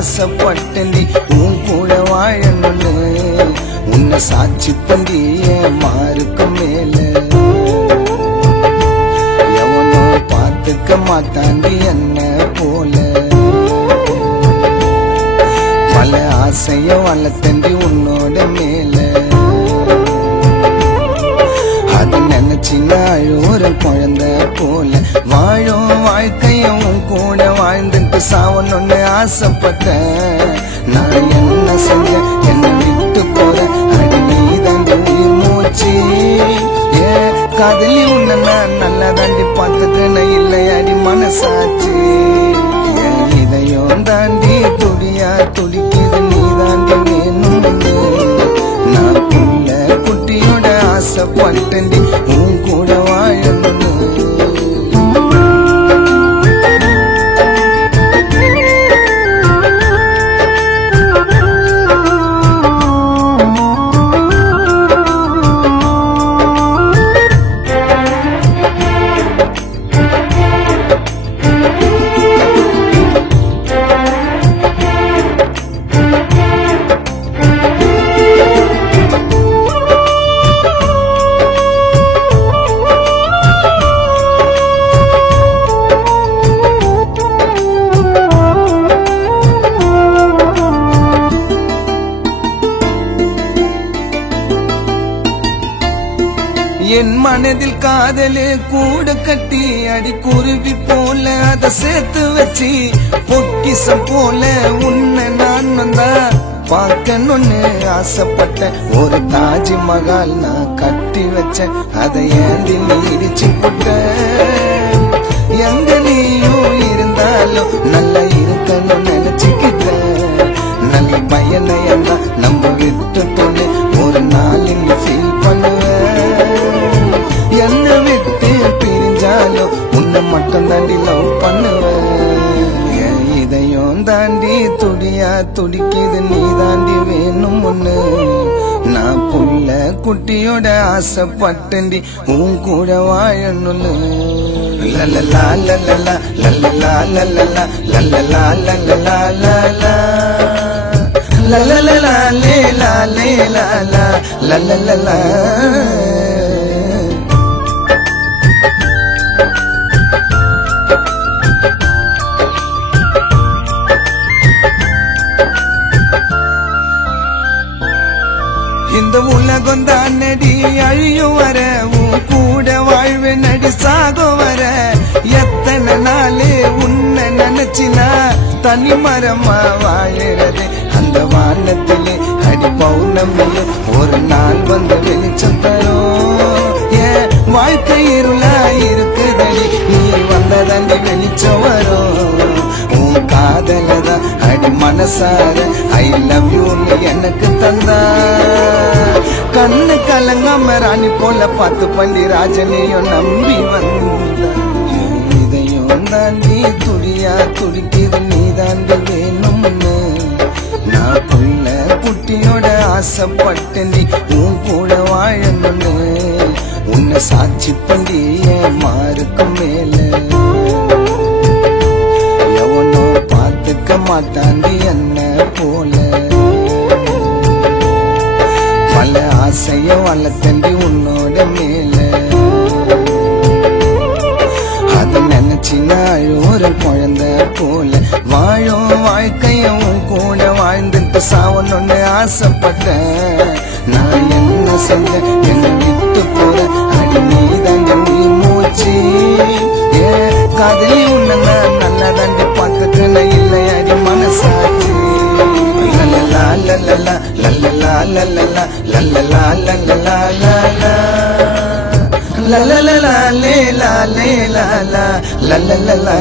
ஆசைப்பட்டேன்டி உன் கூட வாழணும்னு உன்னை சாட்சி பண்ணி மாருக்கு மேல எவனோ பார்த்துக்க மாட்டாண்டி என்ன போல பல ஆசைய வளர்த்தண்டி உன்னோட மேல அது நினைச்சின அழுவுற குழந்தை போல வாழும் வாழ்க்கையும் கூட வாழ்ந்துட்டு சாவணும்னு ஆசைப்பட்ட நான் என்ன செஞ்ச என்ன விட்டு போற அடி நீதான் உயிர் மூச்சு ஏ காதலி உன்னை நான் நல்லா தாண்டி பார்த்துக்கன இல்லை அடி மனசாச்சு என் இதயம் தாண்டி துடியா துடிக்குது நீ தாண்டி வேணும்னு நான் புள்ள குட்டியோட ஆசைப்பட்டேன்டி உன் கூட வாழணும்னு என் மனதில் காதலே கூட கட்டி அடி குருவி போல அதை சேர்த்து வச்சு பொக்கிசம் போல உன்னை நான் வந்தா பார்க்கணும்னு ஆசைப்பட்ட ஒரு தாஜ்மஹால் நான் கட்டி வச்சேன் அதை ஏந்தி நீ இடிச்சு போட்ட எங்க நீயும் இருந்தாலும் நல்லா இருக்கணும் நினைச்சுக்கிட்ட நல்ல பையனையெல்லாம் நம்ம விட்டுட்டோன்னு ஒரு நாள் நீ ஃபீல் பண்ணுவ என்ன விட்டு பிரிஞ்சாலும் உன்னை மட்டும் தாண்டி லவ் பண்ணுவேன் என் இதயம் தாண்டி துடியா துடிக்குது நீ தாண்டி வேணும் ஒண்ணு நான் புள்ள குட்டியோட ஆசைப்பட்டேன்டி உன் கூட வாழணும்னு லல்லலா லல்லலா லல்லலா லல்லலா லல்லலா லல்லலா லல்லலா லல்லலா லேலா லேலா லல்லலா இந்த உலகம் தான் நடி அழியும் வர உன் கூட வாழ்வே நடி சாகும் வர எத்தனை நாளே உன்னை நினைச்சினா தனி மரமா வாழறது அந்த வானத்திலே அடி பௌர்ணமியே ஒரு நாள் வந்து வெளிச்சம் தரும் ஏன் வாழ்க்கை இருளா இருக்குதடி நீ வந்ததாண்டி வெளிச்சம் வரும் உன் காதலதான் அடி மனசார ஐ லவ் யூன்னு எனக்கு தந்தா கண்ணு கலங்காம ராணி போல பார்த்து பண்ணி ராஜனையும் நம்பி வந்த இதையும் தாண்டி துடியா துடிக்குது நீ தாண்டி வேணும்னு நான் புள்ள குட்டியோட ஆசைப்பட்டேன்டி உன் கூட வாழணும்னு உன்னை சாட்சி பண்ணி மாருக்கு மேல எவனோ பார்த்துக்க மாட்டாண்டி என்ன போல பல ஆசைய வளர்த்தண்டி உன்னோட மேல அது நினைச்சின அழுவுற குழந்தை போல வாழும் வாழ்க்கையும் கூட வாழ்ந்துட்டு சாவணும்னு ஆசைப்பட்ட நான் என்ன செஞ்ச என்ன விட்டு போற அடி நீதான் உயிர் மூச்சு ஏ காதலி உன்னை நான் நல்லா தாண்டி பார்த்துக்கன இல்லை அடி மனசாச்சு லல்லலா லல்லலா லல்லலா லல்லலா லல்லலா லல்லலா லல்லலா லல்லலா லேலா லேலா லல்லலா